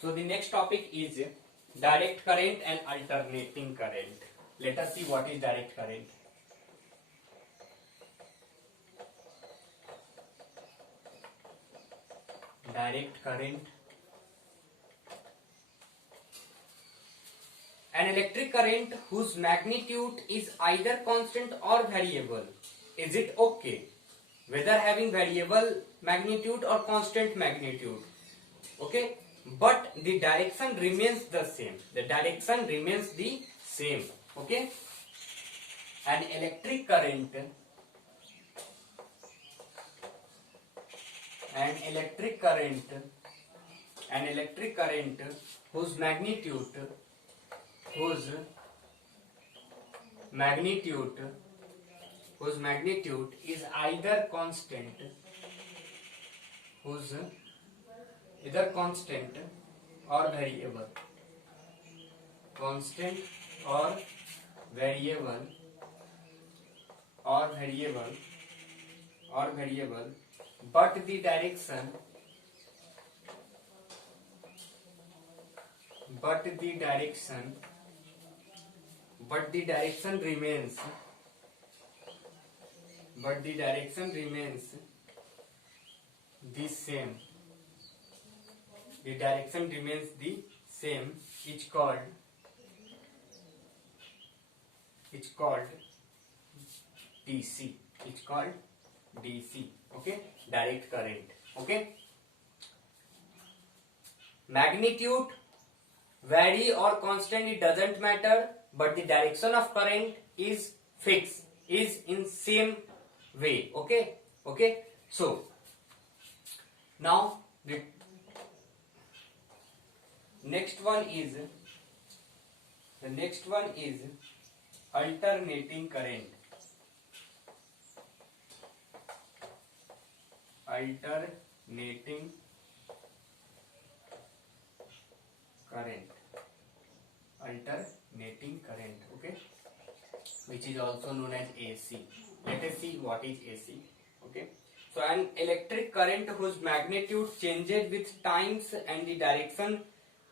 So the next topic is direct current and alternating current. Let us see what is direct current. Direct current. An electric current whose magnitude is either constant or variable. Is it okay? Whether having variable magnitude or constant magnitude. Okay? But the direction remains the same. The direction remains the same. Okay? An electric current whose magnitude is either constant or variable, but the direction remains the same. The direction remains the same. It's called DC. It's called DC. Okay, direct current. Okay, magnitude vary or constant, it doesn't matter, but the direction of current is fixed, is in same way. Okay, okay. So now the next one is alternating current. Alternating current, okay, which is also known as AC. Let us see what is AC. Okay, so an electric current whose magnitude changes with times and the direction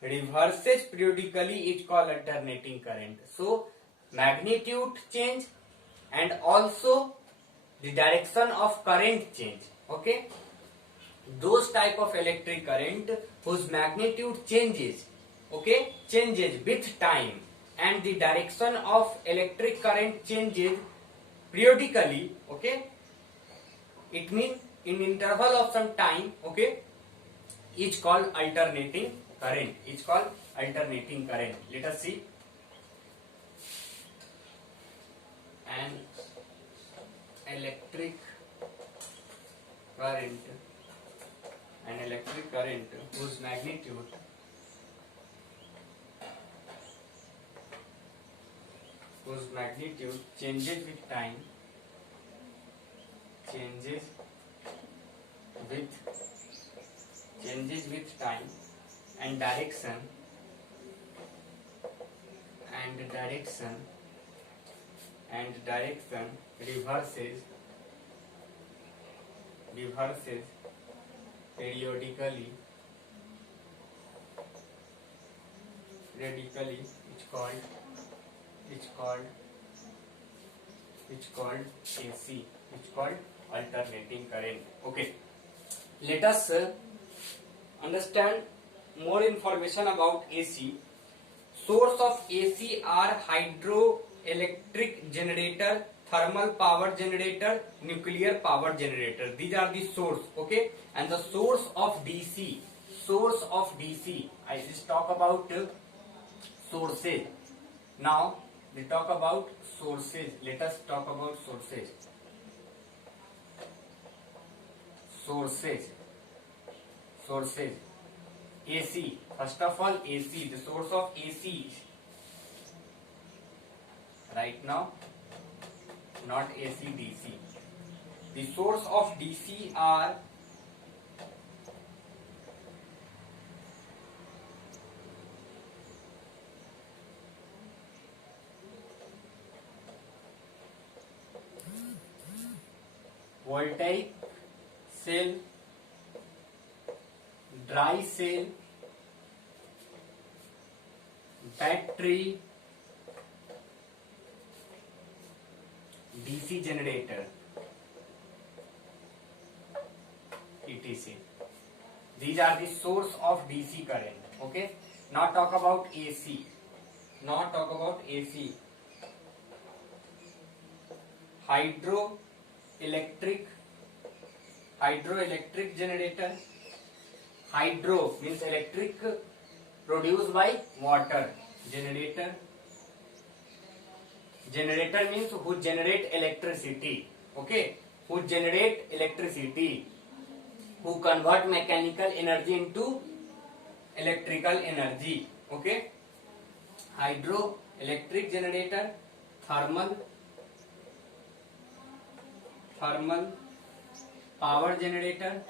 reverses periodically is called alternating current. So magnitude change and also the direction of current change. Okay, those type of electric current whose magnitude changes with time and the direction of electric current changes periodically. Okay, it means in interval of some time. Okay, is called alternating current. Let us see. An electric current whose magnitude changes with time and direction reverses periodically. It's called AC. It's called alternating current. Okay, let us understand more information about AC. Source of AC are hydroelectric generator, thermal power generator, nuclear power generator. These are the source. Okay, and the source of DC. I just talk about sources. Now we talk about sources. Let us talk about sources. AC. First of all, AC. The source of AC. Right now, not AC, DC. The source of DC are voltaic cell, dry cell, battery, DC generator, etc. These are the source of DC current. Okay. Now talk about AC. Now talk about AC. Hydroelectric generator. Hydro means electric produced by water. Generator means who generate electricity. Okay, who generate electricity, who convert mechanical energy into electrical energy. Okay, hydroelectric generator, thermal power generator,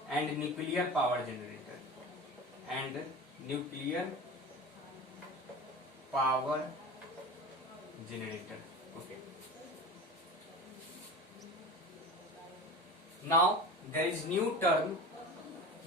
and nuclear power generator, Okay. Now there is new term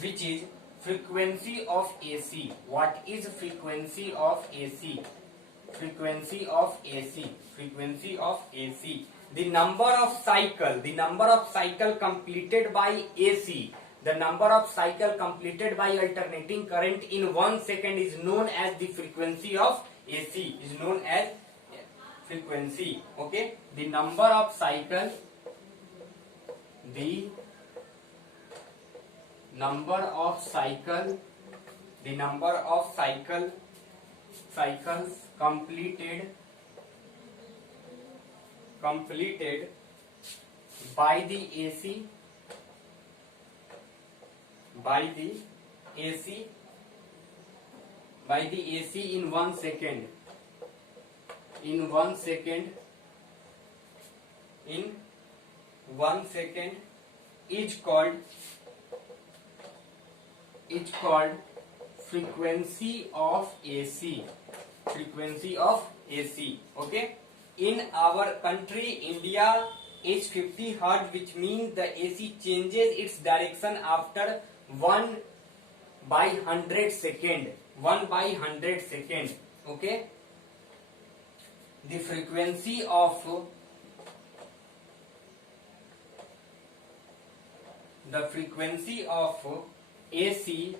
which is frequency of AC. What is frequency of AC? Frequency of AC. The number of cycle completed by AC. The number of cycle completed by alternating current in 1 second is known as the frequency of AC. Is known as frequency. Okay. The number of cycle cycles completed by the AC in 1 second. In 1 second is called frequency of AC. Okay. In our country, India, is 50 Hz, which means the AC changes its direction after 1 by 100 second. Okay. The frequency of AC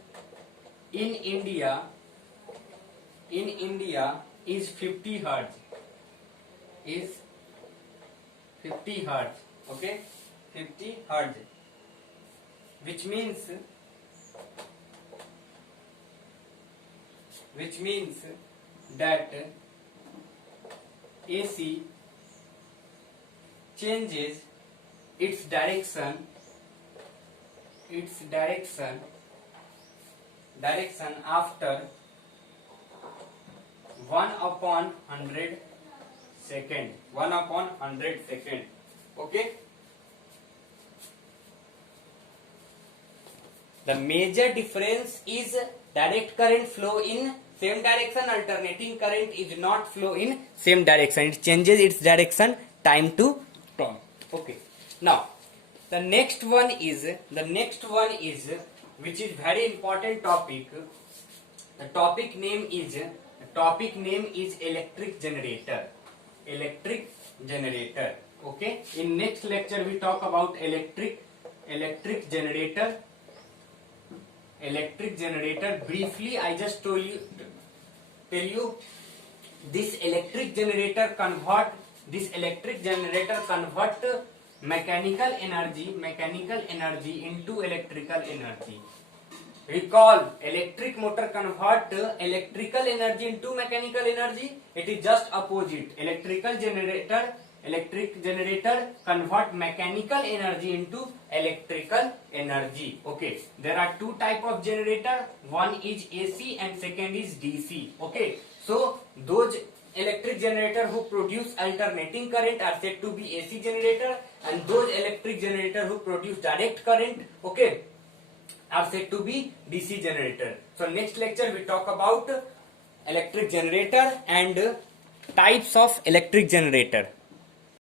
in India is 50 Hz. Okay, 50 Hz, which means that AC changes its direction after 1/100 second. Okay. The major difference is direct current flow in same direction, alternating current is not flow in same direction. It changes its direction time to time. Okay. Now the next one is which is very important topic. The topic name is electric generator. Okay. In next lecture we talk about electric generator. Briefly, I just tell you this electric generator convert mechanical energy into electrical energy. Recall, electric motor convert electrical energy into mechanical energy. It is just opposite. Electric generator convert mechanical energy into electrical energy. Okay. There are two type of generator. One is AC and second is DC. Okay. So those electric generator who produce alternating current are said to be AC generator, and those electric generator who produce direct current, okay, are said to be DC generator. So next lecture we talk about electric generator and types of electric generator.